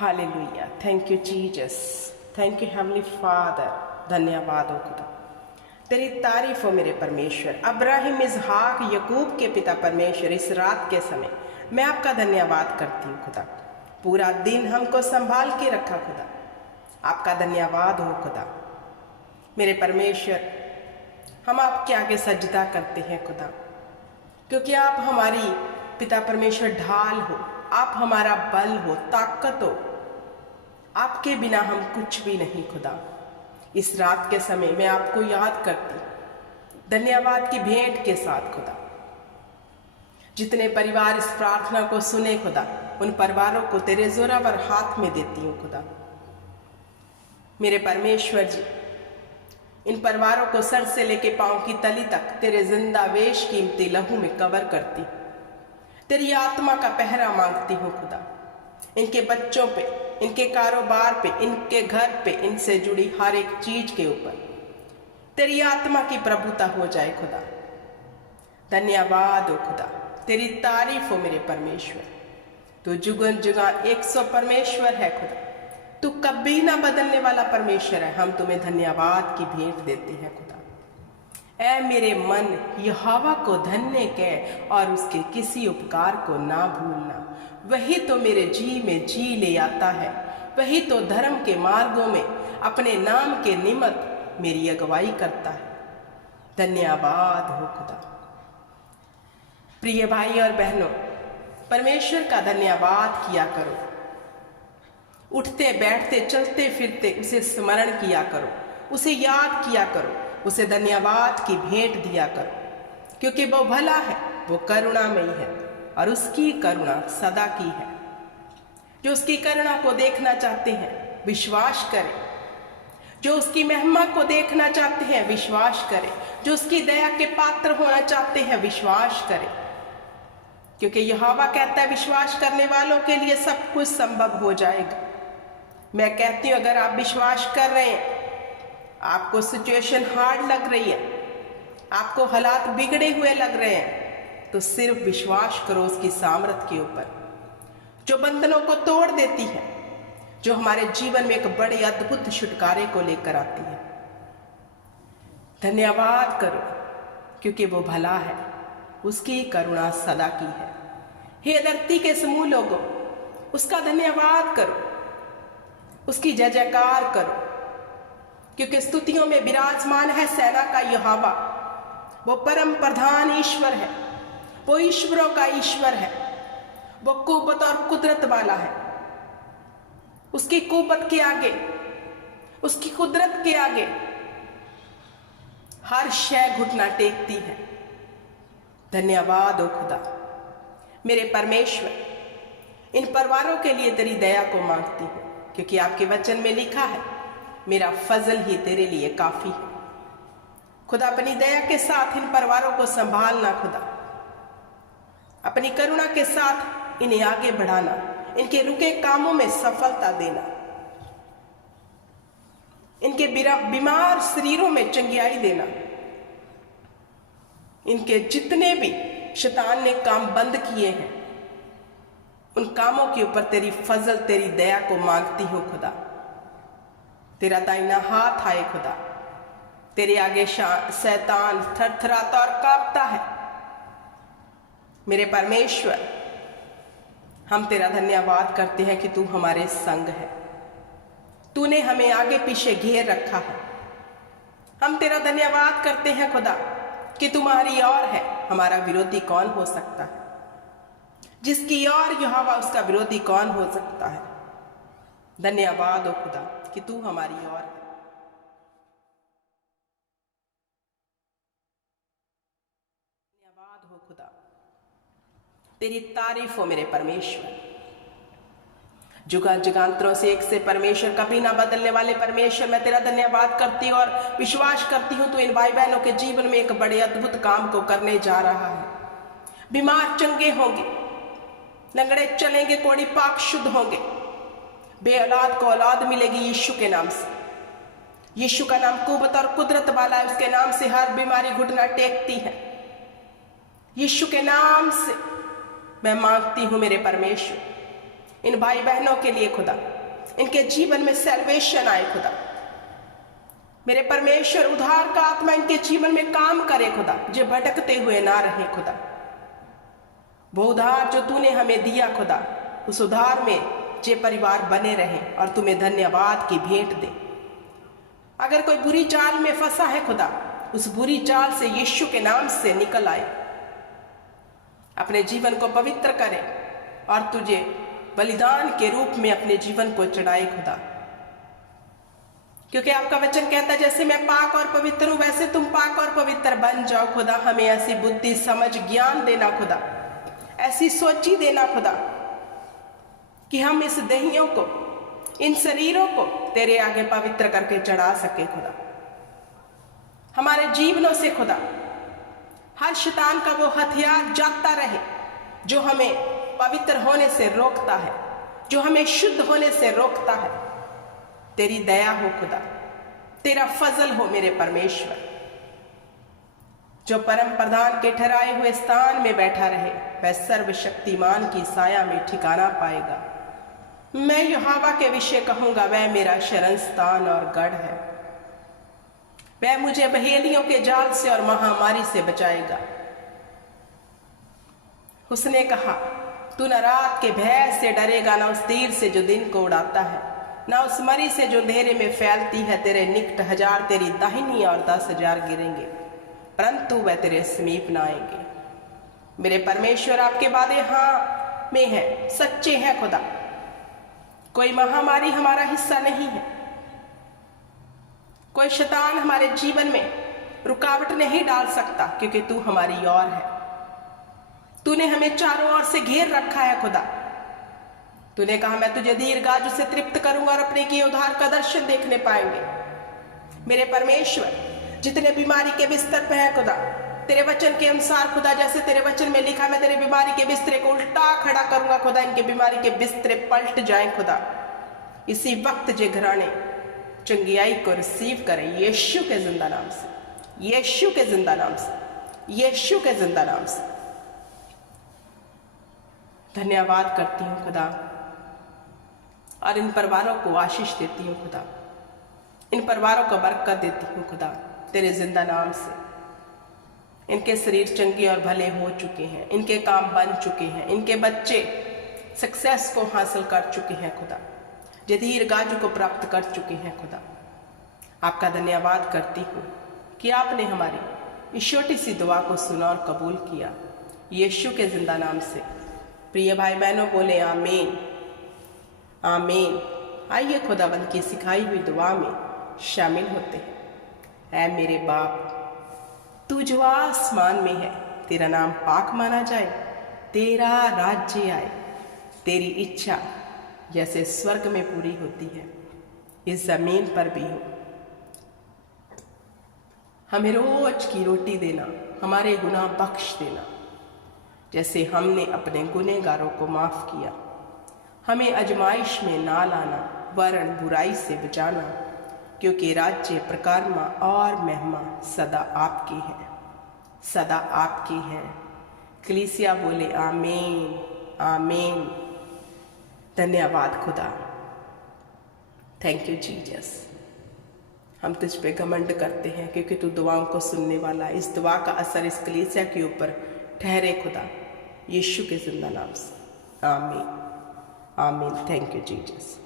Hallelujah. Thank you Jesus, thank you heavenly father. धन्यवाद हो खुदा, तेरी तारीफ हो मेरे परमेश्वर। अब्राहिम, इसहाक, यकूब के पिता परमेश्वर, इस रात के समय मैं आपका धन्यवाद करती हूँ खुदा। पूरा दिन हमको संभाल के रखा खुदा, आपका धन्यवाद हो खुदा। मेरे परमेश्वर, हम आपके आगे सजदा करते हैं खुदा, क्योंकि आप हमारी पिता परमेश्वर ढाल हो, आप हमारा बल हो, ताकत हो। आपके बिना हम कुछ भी नहीं खुदा। इस रात के समय मैं आपको याद करती धन्यवाद की भेंट के साथ खुदा। जितने परिवार इस प्रार्थना को सुने खुदा, उन परिवारों को तेरे जोरावर हाथ में देती हूँ खुदा। मेरे परमेश्वर जी, इन परिवारों को सर से लेके पांव की तली तक तेरे जिंदा वेश कीमती लहू में कवर करती, तेरी आत्मा का पहरा मांगती हूँ खुदा। इनके बच्चों पे, इनके कारोबार पे, इनके घर पे, इनसे जुड़ी हर एक चीज के ऊपर तेरी आत्मा की प्रभुता हो जाए खुदा। धन्यवाद हो खुदा, तेरी तारीफ हो मेरे परमेश्वर। तू जुगन जुगा 100 परमेश्वर है खुदा, तू कभी ना बदलने वाला परमेश्वर है। हम तुम्हें धन्यवाद की भेंट देते हैं खुदा। ऐ मेरे मन, यहोवा को धन्य कह और उसके किसी उपकार को ना भूलना। वही तो मेरे जी में जी ले आता है, वही तो धर्म के मार्गों में अपने नाम के निमित्त मेरी अगुवाई करता है। धन्यवाद हो खुदा। प्रिय भाई और बहनों, परमेश्वर का धन्यवाद किया करो। उठते बैठते चलते फिरते उसे स्मरण किया करो, उसे याद किया करो, उसे धन्यवाद की भेंट दिया करो, क्योंकि वो भला है, वो करुणामयी है और उसकी करुणा सदा की है। जो उसकी करुणा को देखना चाहते हैं विश्वास करें, जो उसकी महिमा को देखना चाहते हैं विश्वास करें, जो उसकी दया के पात्र होना चाहते हैं विश्वास करें, क्योंकि यहोवा कहता है विश्वास करने वालों के लिए सब कुछ संभव हो जाएगा। मैं कहती हूँ, अगर आप विश्वास कर रहे हैं, आपको सिचुएशन हार्ड लग रही है, आपको हालात बिगड़े हुए लग रहे हैं, तो सिर्फ विश्वास करो उसकी सामर्थ के ऊपर, जो बंधनों को तोड़ देती है, जो हमारे जीवन में एक बड़े अद्भुत छुटकारे को लेकर आती है। धन्यवाद करो, क्योंकि वो भला है, उसकी करुणा सदा की है। हे धरती के समूह लोगों, उसका धन्यवाद करो, उसकी जय जयकार करो, क्योंकि स्तुतियों में विराजमान है सेना का यहोवा। वो परम प्रधान ईश्वर है, वो ईश्वरों का ईश्वर है, वो कुव्वत और कुदरत वाला है। उसकी कुव्वत के आगे, उसकी कुदरत के आगे हर शय घुटना टेकती है। धन्यवाद हो खुदा। मेरे परमेश्वर, इन परिवारों के लिए तेरी दया को मांगती हूँ, क्योंकि आपके वचन में लिखा है मेरा फजल ही तेरे लिए काफी है। खुदा, अपनी दया के साथ इन परिवारों को संभालना खुदा, अपनी करुणा के साथ इन्हें आगे बढ़ाना, इनके रुके कामों में सफलता देना, इनके बीमार शरीरों में चंगियाई देना। इनके जितने भी शैतान ने काम बंद किए हैं, उन कामों के ऊपर तेरी फजल, तेरी दया को मांगती हूं खुदा। तेरा दाहिना हाथ आए खुदा, तेरे आगे शैतान थरथराता और कांपता है। मेरे परमेश्वर, हम तेरा धन्यवाद करते हैं कि तू हमारे संग है, तूने हमें आगे पीछे घेर रखा है। हम तेरा धन्यवाद करते हैं खुदा कि तुम्हारी ओर है, हमारा विरोधी कौन हो सकता है? जिसकी ओर यहोवा, उसका विरोधी कौन हो सकता है? धन्यवाद हो खुदा कि तू हमारी ओर है। धन्यवाद हो खुदा, तेरी तारीफ हो मेरे परमेश्वर। जुगा जुगांतरों से एक से परमेश्वर, कभी ना बदलने वाले परमेश्वर, मैं तेरा धन्यवाद करती हूँ और विश्वास करती हूँ तू इन भाई बहनों के जीवन में एक बड़े अद्भुत काम को करने जा रहा है। बीमार चंगे होंगे, लंगड़े चलेंगे, कोढ़ी पाक शुद्ध होंगे, बेऔलाद को औलाद मिलेगी यीशु के नाम से। यीशु का नाम कुव्वत और कुदरत वाला है, उसके नाम से हर बीमारी घुटना टेकती है। यीशु के नाम से मैं मांगती हूं मेरे परमेश्वर, इन भाई बहनों के लिए खुदा, इनके जीवन में सैल्वेशन आए खुदा। मेरे परमेश्वर, उद्धार का आत्मा इनके जीवन में काम करे खुदा, जो भटकते हुए ना रहे खुदा। वो उद्धार जो तूने हमें दिया खुदा, उस उद्धार में जे परिवार बने रहे और तुम्हें धन्यवाद की भेंट दे। अगर कोई बुरी चाल में फंसा है खुदा, उस बुरी चाल से यीशु के नाम से निकल आए, अपने जीवन को पवित्र करे और तुझे बलिदान के रूप में अपने जीवन को चढ़ाए खुदा। क्योंकि आपका वचन कहता है, जैसे मैं पाक और पवित्र हूं वैसे तुम पाक और पवित्र बन जाओ खुदा। हमें ऐसी बुद्धि, समझ, ज्ञान देना खुदा, ऐसी सोची देना खुदा कि हम इस देहियों को, इन शरीरों को तेरे आगे पवित्र करके चढ़ा सके खुदा। हमारे जीवनों से खुदा हर शैतान का वो हथियार जाता रहे जो हमें पवित्र होने से रोकता है, जो हमें शुद्ध होने से रोकता है। तेरी दया हो खुदा, तेरा फजल हो मेरे परमेश्वर। जो परम प्रधान के ठहराए हुए स्थान में बैठा रहे, वह सर्वशक्तिमान की साया में ठिकाना पाएगा। मैं यहोवा के विषय कहूंगा, वह मेरा शरण स्थान और गढ़ है। वह मुझे बहेलियों के जाल से और महामारी से बचाएगा। उसने कहा, तू न रात के भय से डरेगा, न उस तीर से जो दिन को उड़ाता है, न उस मरी से जो अंधेरे में फैलती है। तेरे निकट 1000 तेरी दाहिनी और 10,000 गिरेंगे, परंतु वह तेरे समीप न आएंगे। मेरे परमेश्वर, आपके वादे हाँ में है, सच्चे हैं खुदा। कोई महामारी हमारा हिस्सा नहीं है, कोई शैतान हमारे जीवन में रुकावट नहीं डाल सकता, क्योंकि तू हमारी ओर है। तूने हमें चारों ओर से घेर रखा है खुदा। तूने कहा, मैं तुझे दीर्घायु से तृप्त करूंगा और अपने किए उद्धार का दर्शन देखने पाएंगे। मेरे परमेश्वर, जितने बीमारी के बिस्तर पे हैं खुदा, तेरे वचन के अनुसार खुदा, जैसे तेरे वचन में लिखा, मैं तेरे बीमारी के बिस्तरे को उल्टा खड़ा करूंगा खुदा। इनके बीमारी के बिस्तरे पलट जाएं खुदा। इसी वक्त जे घराने चंगियाई को रिसीव करें, यीशु के जिंदा नाम से, यीशु के जिंदा नाम से, यीशु के जिंदा नाम से। धन्यवाद करती हूँ खुदा, और इन परिवारों को आशीष देती हूँ खुदा। इन परिवारों को बरकत देती हूँ खुदा, तेरे जिंदा नाम से। इनके शरीर चंगे और भले हो चुके हैं, इनके काम बन चुके हैं, इनके बच्चे सक्सेस को हासिल कर चुके हैं खुदा, दीर्घायु को प्राप्त कर चुके हैं खुदा। आपका धन्यवाद करती हूँ कि आपने हमारी इस छोटी सी दुआ को सुना और कबूल किया, यीशु के जिंदा नाम से। प्रिय भाई बहनों, बोले आमीन, आमीन। आइए खुदावंद की सिखाई हुई दुआ में शामिल होते हैं। ऐ मेरे बाप, तू जो आसमान में है, तेरा नाम पाक माना जाए, तेरा राज्य आए, तेरी इच्छा जैसे स्वर्ग में पूरी होती है, इस जमीन पर भी हो। हमें रोज की रोटी देना, हमारे गुनाह बख्श देना, जैसे हमने अपने गुनहगारों को माफ किया। हमें आजमाइश में ना लाना, वरन बुराई से बचाना, क्योंकि राज्य, प्रकारमा और महिमा सदा आपकी है, सदा आपकी है। कलीसिया बोले आमीन, आमीन। धन्यवाद खुदा, थैंक यू जीसस। हम तुझ पे घमंड करते हैं, क्योंकि तू दुआओं को सुनने वाला है। इस दुआ का असर इस कलीसिया के ऊपर ठहरे खुदा, यीशु के जिंदा नाम से। आमीन, आमीन। Thank you Jesus.